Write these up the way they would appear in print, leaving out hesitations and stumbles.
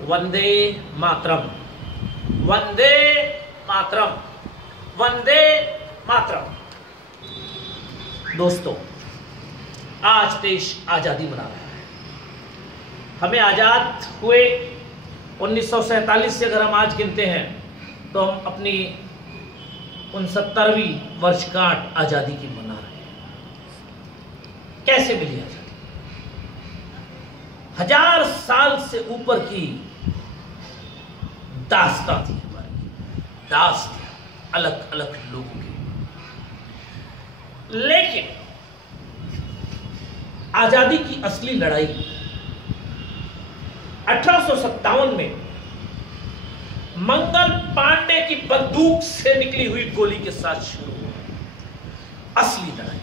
वंदे मातरम, वंदे मातरम, वंदे मातरम। दोस्तों, आज देश आजादी मना रहा है। हमें आजाद हुए 1947 से अगर हम आज गिनते हैं तो हम अपनी 69वीं वर्षगांठ आजादी की मना रहे हैं। कैसे मिली आजादी? 1000 साल से ऊपर की दास्तां थी हमारी, दास्तां अलग अलग लोगों की। लेकिन आजादी की असली लड़ाई 1857 में मंगल पांडे की बंदूक से निकली हुई गोली के साथ शुरू हुआ। असली लड़ाई।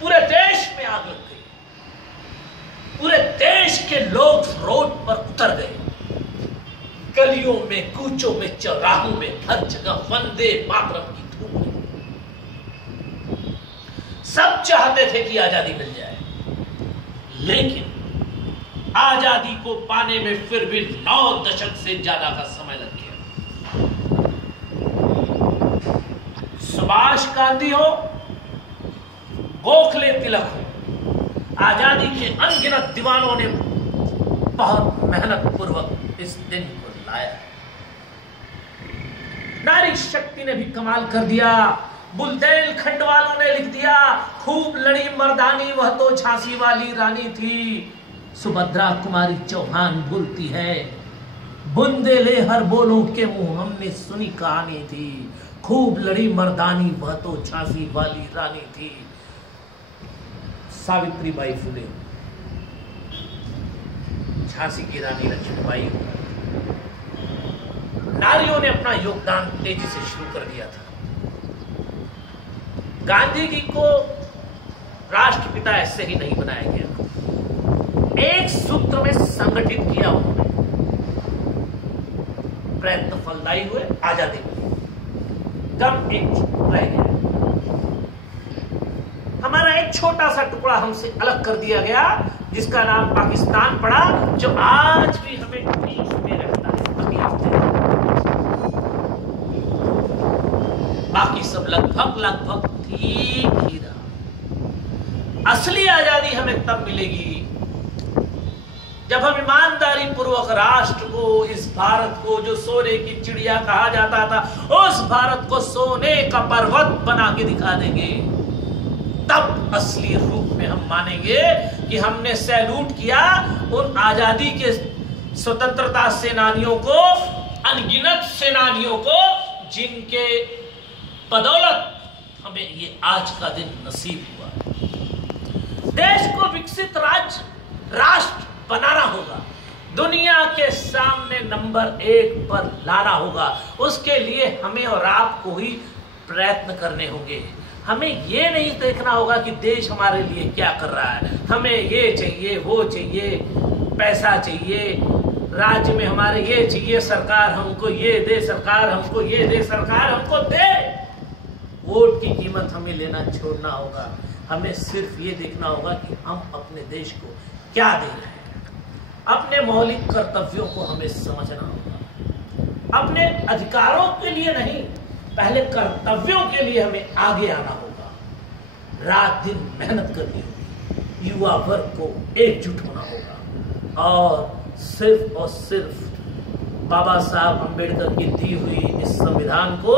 पूरे देश में आग लग गई, पूरे देश के लोग रोड पर उतर गए। गलियों में, कूचों में, चौराहों में, हर जगह वंदे मातरम की धूप है। सब चाहते थे कि आजादी मिल जाए, लेकिन आजादी को पाने में फिर भी 9 दशक से ज्यादा का समय लग गया। सुभाष गांधी हो, गोखले तिलक हो, आजादी के अनगिनत दीवानों ने बहुत मेहनत पूर्वक इस दिन को लाया। नारी शक्ति ने भी कमाल कर दिया। बुंदेलखंड वालों ने लिख दिया, खूब लड़ी मर्दानी वह तो झांसी वाली रानी थी। सुभद्रा कुमारी चौहान बोलती है, बुंदेले हर बोलों के मुंह हमने सुनी कहानी थी। खूब लड़ी मर्दानी वह तो झांसी वाली रानी थी। सावित्रीबाई फुले, झांसी की रानी लक्ष्मीबाई। नारियों ने अपना योगदान तेजी से शुरू कर दिया था। गांधी जी को राष्ट्रपिता ऐसे ही नहीं बनाया गया, एक सूत्र में संगठित किया उन्होंने। प्रयत्न फलदायी हुए, आजादी मिली, दम एकजुट रह गया। हमारा एक छोटा सा टुकड़ा हमसे अलग कर दिया गया, जिसका नाम पाकिस्तान पड़ा, जो आज भी हमें बीच में रखता है। बाकी सब लगभग ठीक ही रहा। असली आजादी हमें तब मिलेगी जब हम ईमानदारी पूर्वक राष्ट्र को, इस भारत को जो सोने की चिड़िया कहा जाता था, उस भारत को सोने का पर्वत बना के दिखा देंगे। तब असली रूप में हम मानेंगे कि हमने सैल्यूट किया उन आजादी के स्वतंत्रता सेनानियों को, अनगिनत सेनानियों को, जिनके बदौलत हमें ये आज का दिन नसीब हुआ। देश को विकसित राष्ट्र बनाना होगा, दुनिया के सामने नंबर 1 पर लाना होगा। उसके लिए हमें और आपको ही प्रयत्न करने होंगे। हमें ये नहीं देखना होगा कि देश हमारे लिए क्या कर रहा है। हमें ये चाहिए, वो चाहिए, पैसा चाहिए, राज्य में हमारे ये चाहिए, सरकार हमको ये दे, सरकार हमको ये दे, सरकार हमको दे। वोट की कीमत हमें लेना छोड़ना होगा। हमें सिर्फ ये देखना होगा कि हम अपने देश को क्या दे रहे हैं। अपने मौलिक कर्तव्यों को हमें समझना होगा। अपने अधिकारों के लिए नहीं, पहले कर्तव्यों के लिए हमें आगे आना होगा। रात दिन मेहनत करनी होगी, युवा वर्ग को एकजुट होना होगा और सिर्फ बाबा साहब अम्बेडकर की दी हुई इस संविधान को